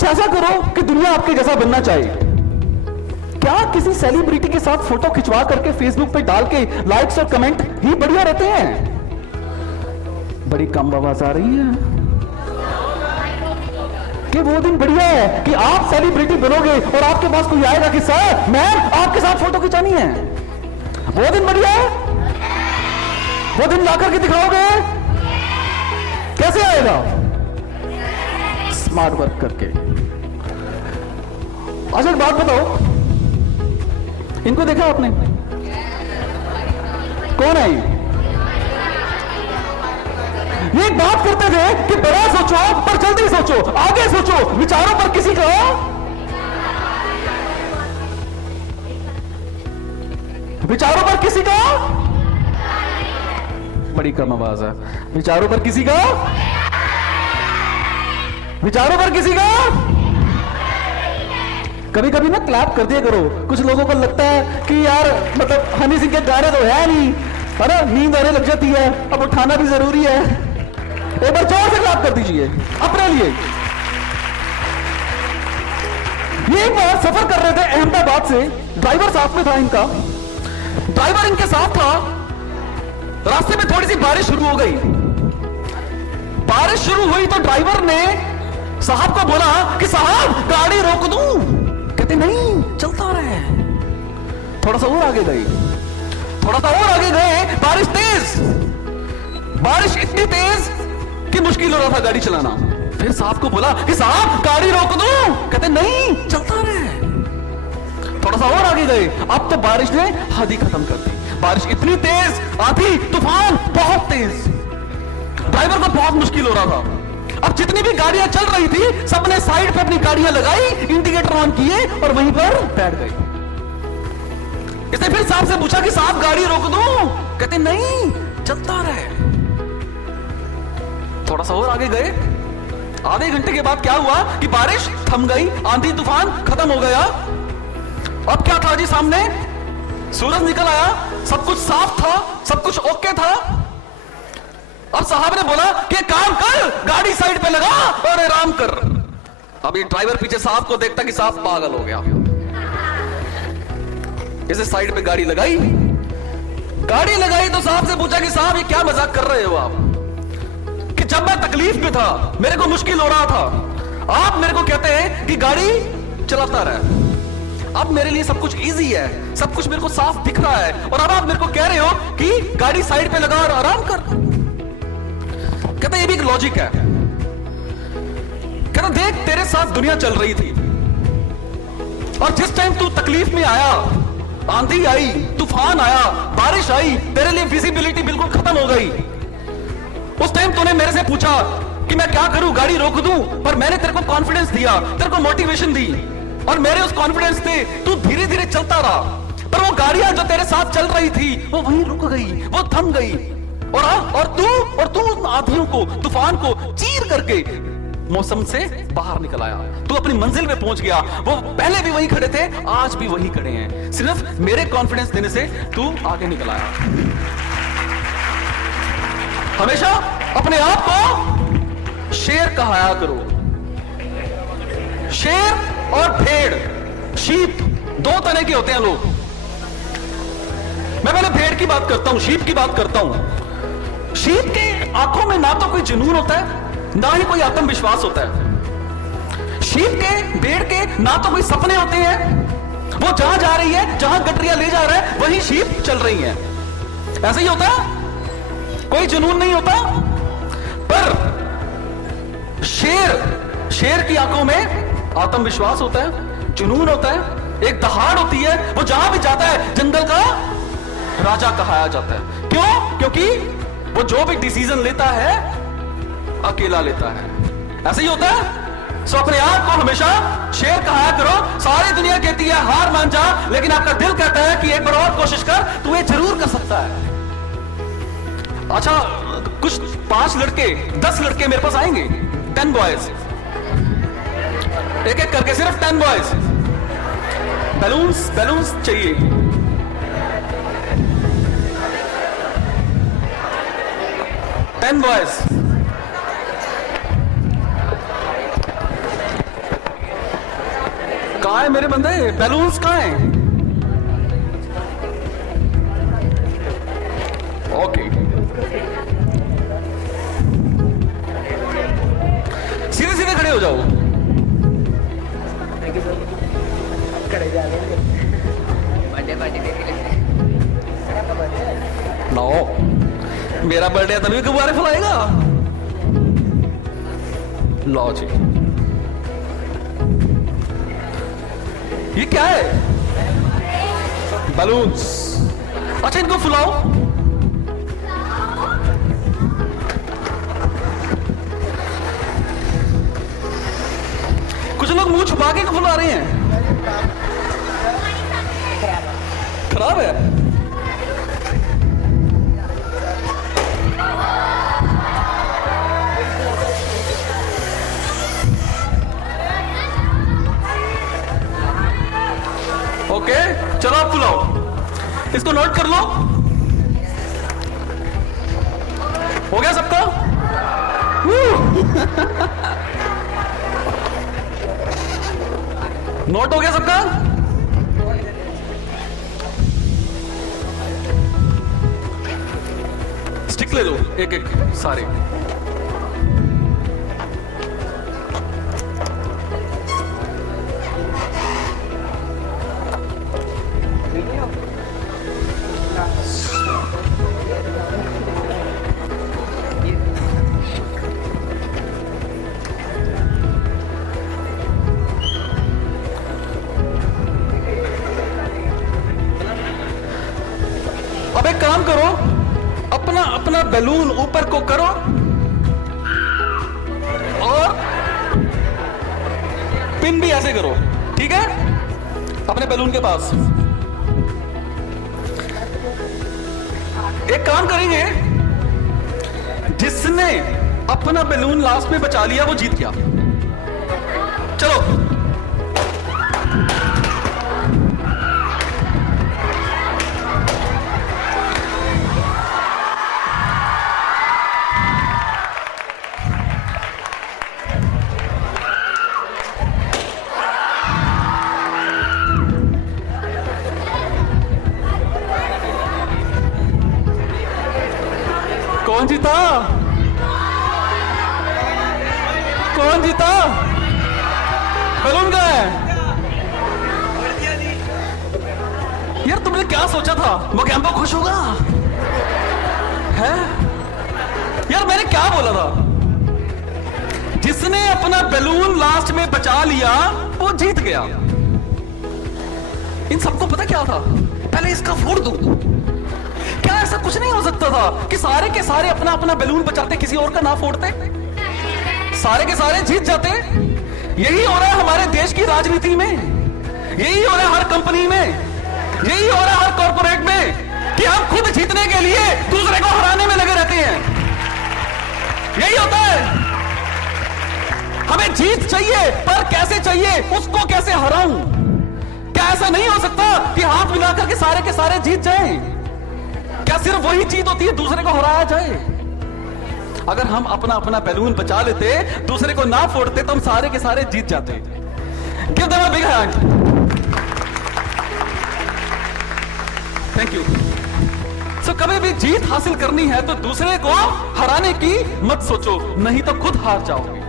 कुछ ऐसा करो कि दुनिया आपके जैसा बनना चाहे। क्या किसी सेलिब्रिटी के साथ फोटो खिंचवा करके फेसबुक पे डाल के लाइक्स और कमेंट ही बढ़िया रहते हैं? बड़ी कम आवाज आ रही है कि वो दिन बढ़िया है कि आप सेलिब्रिटी बनोगे और आपके पास कोई आएगा कि सर मैम आपके साथ फोटो खिंचानी है। वो दिन बढ़िया है? वो दिन ला करके दिखाओगे? कैसे आएगा? स्मार्ट वर्क करके। अच्छा एक बात बताओ, इनको देखा आपने? कौन है ये एक बात करते थे कि बड़ा सोचो पर जल्दी सोचो, आगे सोचो, विचारों पर किसी का विचारों पर किसी का बड़ी कम आवाज है। विचारों पर किसी का विचारों पर किसी का कभी कभी ना क्लैप कर दिया करो। कुछ लोगों को लगता है कि यार मतलब हनी सिंह के गाने तो है नहीं, है ना, नींद आने लग जाती है, अब उठाना भी जरूरी है। एक बार जोर से क्लैप कर दीजिए अपने लिए। ये एक बार सफर कर रहे थे अहमदाबाद से, ड्राइवर साथ में था इनका, ड्राइवर इनके साथ था। रास्ते में थोड़ी सी बारिश शुरू हो गई। बारिश शुरू हुई तो ड्राइवर ने साहब को बोला कि साहब गाड़ी रोक दूं? कहते नहीं चलता रहे। थोड़ा सा और आगे गए, थोड़ा सा और आगे गए, बारिश तेज, बारिश इतनी तेज कि मुश्किल हो रहा था गाड़ी चलाना। फिर साहब को बोला कि साहब गाड़ी रोक दूं? कहते नहीं चलता रहे। थोड़ा सा और आगे गए, अब तो बारिश ने हद ही खत्म कर दी। बारिश इतनी तेज, आंधी तूफान बहुत तेज, ड्राइवर को बहुत मुश्किल हो रहा था। अब जितनी भी गाड़ियां चल रही थी सबने साइड पे अपनी गाड़ियां लगाई, इंडिकेटर ऑन किए और वहीं पर बैठ गए। इसने फिर साहब से पूछा कि साहब गाड़ी रोक दूं? कहते नहीं चलता रहे। थोड़ा सा और आगे गए, आधे घंटे के बाद क्या हुआ कि बारिश थम गई, आंधी तूफान खत्म हो गया। अब क्या था जी सामने? सूरज निकल आया, सब कुछ साफ था, सब कुछ ओके था। अब साहब ने बोला कि काम कर, गाड़ी साइड पे लगा और आराम कर। अब ये ड्राइवर पीछे साहब को देखता कि साहब पागल हो गया। इसे साइड पे गाड़ी लगाई, गाड़ी लगाई तो साहब से पूछा कि साहब ये क्या मजाक कर रहे हो आप, कि जब मैं तकलीफ में था, मेरे को मुश्किल हो रहा था, आप मेरे को कहते हैं कि गाड़ी चलाता रहे। अब मेरे लिए सब कुछ इजी है, सब कुछ मेरे को साफ दिख रहा है, और अब आप मेरे को कह रहे हो कि गाड़ी साइड पे लगा और आराम कर। कहता ये भी एक लॉजिक है। कहता देख तेरे साथ दुनिया चल रही थी और जिस टाइम तू तकलीफ में आया, आंधी आई, तूफान आया, बारिश आई, तेरे लिए विजिबिलिटी बिल्कुल खत्म हो गई। उस टाइम तूने मेरे से पूछा कि मैं क्या करूं, गाड़ी रोक दूं? पर मैंने तेरे को कॉन्फिडेंस दिया, तेरे को मोटिवेशन दी, और मेरे उस कॉन्फिडेंस से तू धीरे धीरे चलता रहा। पर वो गाड़ियां जो तेरे साथ चल रही थी वो वहीं रुक गई, वो थम गई। और तू आंधियों को, तूफान को चीर करके मौसम से बाहर निकल आया। तू अपनी मंजिल पे पहुंच गया। वो पहले भी वहीं खड़े थे, आज भी वहीं खड़े हैं, सिर्फ मेरे कॉन्फिडेंस देने से तू आगे निकल आया। हमेशा अपने आप को शेर कहाया करो। शेर और भेड़, शीप, दो तरह के होते हैं लोग। मैं पहले भेड़ की बात करता हूं, शीप की बात करता हूं। शीप के आंखों में ना तो कोई जुनून होता है, ना ही कोई आत्मविश्वास होता है। शीप के, भेड़ के ना तो कोई सपने होते हैं, वो जहां जा रही है, जहां गटरिया ले जा रहा है वहीं शीप चल रही है। ऐसा ही होता है, कोई जुनून नहीं होता। पर शेर की आंखों में आत्मविश्वास होता है, जुनून होता है, एक दहाड़ होती है। वो जहां भी जाता है जंगल का राजा कहाया जाता है। क्यों? क्योंकि वो जो भी डिसीजन लेता है अकेला लेता है। ऐसा ही होता है। सो अपने आप को हमेशा शेर कहाया करो। सारी दुनिया कहती है हार मान जा, लेकिन आपका दिल कहता है कि एक बार और कोशिश कर, तू ये जरूर कर सकता है। अच्छा, कुछ 5 लड़के 10 लड़के मेरे पास आएंगे, 10 बॉयज, एक एक करके, सिर्फ 10 बॉयज। बैलून्स चाहिए। कहाँ है मेरे बंदे? बैलून्स कहाँ हैं? ओके, सीधे सीधे खड़े हो जाओ। नो, मेरा बर्थडे तभी गुब्बारे फुलाएगा। लो जी, ये क्या है? बलून्स। अच्छा, इनको फुलाओ। कुछ लोग मुंह छुपा के फुला रहे हैं। खराब है। ओके, चलो आप फुलाओ। इसको नोट कर लो। हो गया सबका? नोट हो गया सबका? स्टिक ले लो एक एक सारे। अब एक काम करो, अपना अपना बैलून ऊपर को करो और पिन भी ऐसे करो, ठीक है? अपने बैलून के पास एक काम करेंगे, जिसने अपना बैलून लास्ट में बचा लिया वो जीत गया। चलो, कौन जीता? कौन जीता? बैलून का है यार। तुमने क्या सोचा था? मोगैम्बो खुश होगा है यार? मैंने क्या बोला था? जिसने अपना बैलून लास्ट में बचा लिया वो जीत गया। इन सबको पता क्या था? पहले इसका फोड़ दूं। क्या ऐसा कुछ नहीं हो सकता था कि सारे के सारे अपना अपना बैलून बचाते, किसी और का ना फोड़ते, सारे के सारे जीत जाते? यही हो रहा है हमारे देश की राजनीति में, यही हो रहा है हर कंपनी में, यही हो रहा है हर कॉर्पोरेट में कि हम खुद जीतने के लिए दूसरे को हराने में लगे रहते हैं। यही होता है। हमें जीत चाहिए, पर कैसे चाहिए? उसको कैसे हराऊं? क्या ऐसा नहीं हो सकता कि हाथ मिलाकर के सारे जीत जाएं? क्या सिर्फ वही जीत होती है, दूसरे को हराया जाए? अगर हम अपना अपना बैलून बचा लेते, दूसरे को ना फोड़ते, तो हम सारे के सारे जीत जाते। Give them a big hand. Thank you. So कभी भी जीत हासिल करनी है तो दूसरे को हराने की मत सोचो, नहीं तो खुद हार जाओगे।